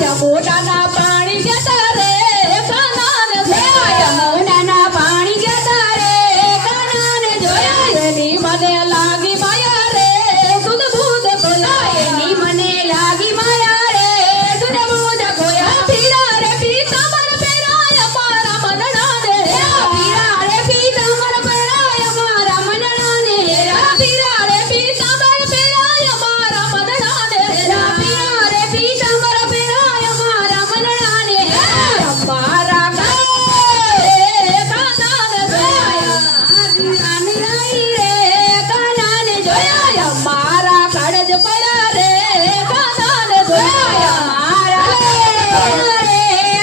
યમુનાના પાણી જતા રે કાનાને જોયા યમુનાના પાણી જતા રે કાનાને જોયા એની મને લાગી માયા રે સુધ બુધ ખોયા એની મને લાગી માયા રે સુધ બુધ ખોયા પીરા રે પીતાંબર પહેરાય મારા મનડાને પીરા રે પીતાંબર પહેરાય મારા મનડાને પીરા રે પીતાંબર પહેરાય મારા મનડાને પીરા રે પીતાંબર પહેરાય મારા મનડાને મારા કાનાને જોયા મારા કાળજ પડ્યા રે કાનાને જોયા મારા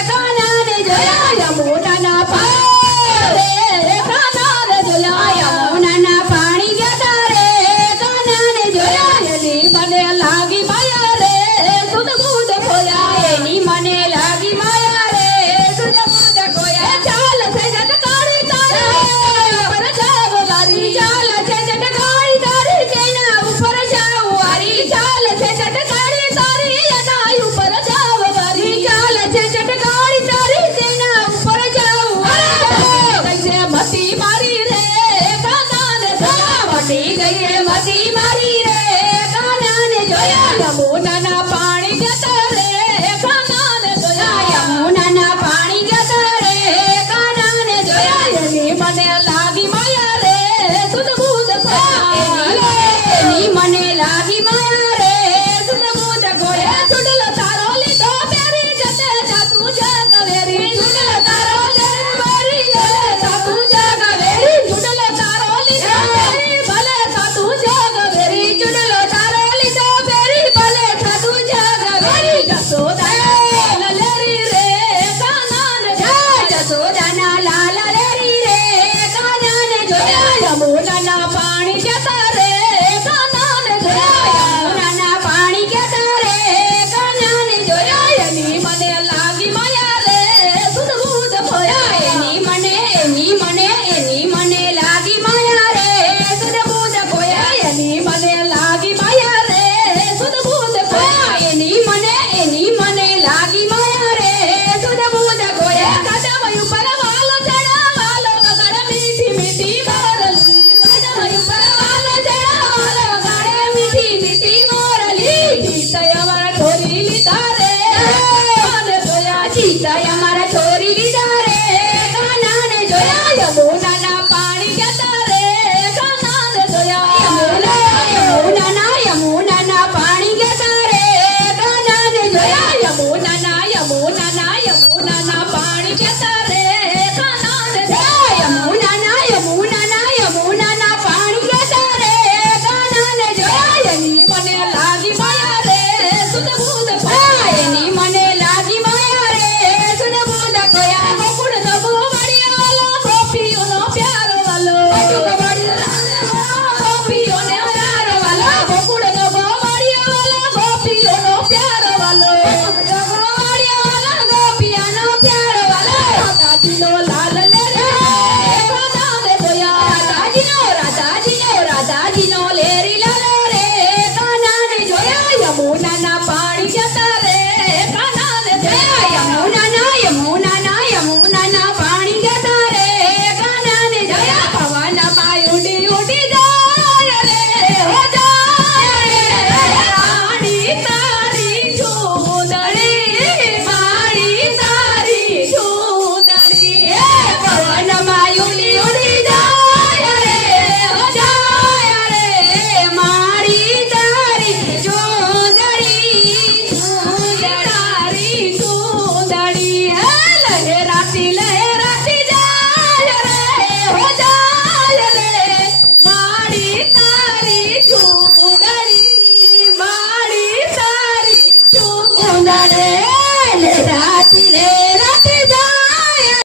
કાનાને જોયા યમુનાના પાણી કાનાને જોયા યમુનાના પાણી જતા રે કાનાને જોયા એની મને લાગી માયા રે સુધ બુધ ખોયા એની મને લાગી માયા રે સુધ બુધ ખોયા ચાલ છે જટકાળી તારી પર જાવ વારી ચાલ છે જટકાળી તારી તેના ઉપર જાવ વારી ચાલ છે જટકાળી તારી એના ઉપર જાવ વારી ચાલ છે જટકાળી તારી તેના ઉપર જાવ કઈસે મતી મારી રે કાનાને જોયા મટી ગઈ મતી મારી રે કાનાને જોયા યમુનાના પાણી જતા રે કાનાને જોયા યમુનાના પાણી જતા રે કાનાને જોયા એની મને લાગી માયા રે સુધ બુધ ખોયા એની મને લાગી માયા રે સુધ બુધ ખોયા ચુડલ તારો લીધો પહેરી જતે જાતું જગવેરી ચુડલ તારો પહેરી જતે જાતું જગવેરી ચુડલ તારો લીધો પહેરી ભલે થાતું જગવેરી ચુડલ તારો લીધો પહેરી ભલે થાતું જગવેરી જસોદા લલેરી રે કાનાને જોયા જસોદાના લાલ લેરી રે કાનાને જોયા યમુનાના પાણી જતા રે કાનાને જોયા યમુનાના પાણી જતા રે કાનાને જોયા એની મને લાગી માયા રે સુધ બુધ ખોયા એની મને લાગી માયા રે સુધ બુધ ખોયા એની મને લાગી માયા રે સુધ બુધ ખોયા એની મને લાગી માયા રે સુધ બુધ ખોયા કદમ ઉપર વાલો ચડા વાલો ગગડ મીઠી મીઠી મોરલી કદમ ઉપર વાલો ચડા વાલો ગગડ મીઠી મીઠી મોરલી ચીતય અમારા છોરી લીધા રે કાને જોયા ચીતય અમારા છોરી લીધા રે કાનાને જોયા યમુનાના પાણી જતા રે કાનાને જોયા યમુનાના પાણી જતા રે કાનાને જોયા યમુનાના પાણી જતા રે કાનાને જોયા યમુનાના પાણી જતા રે કાનાને જોયા એની મને લાગી માયા રે સુધ બુધ ખોયા એની મને લાગી માયા રે સુધ બુધ ખોયા ગોકુળ નભો વાળિયાવાલો ગોપીઓનો પ્યારો વાલો ગોપીઓને પ્યારો વાલો ગોકુળ નભો વાળિયાવાલો ગોપીઓનો પ્યારો વાલો ગોપિયાનો પ્યારો વાલો રાધાજીનો લાલ લે રે કાનાને જોયા રાધાજીનો લેરી લાલો રે કાનાને જોયા યમુનાના પાણી જતા રે કાનાને જોયા યમુનાના પાણી જતા રે કાનાને જોયા પવનમાં ઉડી ઉડી જાય રે હો જાય રે રાણી તારી ચૂંદડી મારી તારી ચૂંદડી પવનમાં ઉડી ઉડી જાય રે હો જાય રે મારી તારી ચૂંદડી તારી ચૂંદડી લહેરાતી લહેરાતી જાય રે હો જાય રે મારી તારી ચૂંદડી મારી તારી ચૂંદડી લહેરાતી લે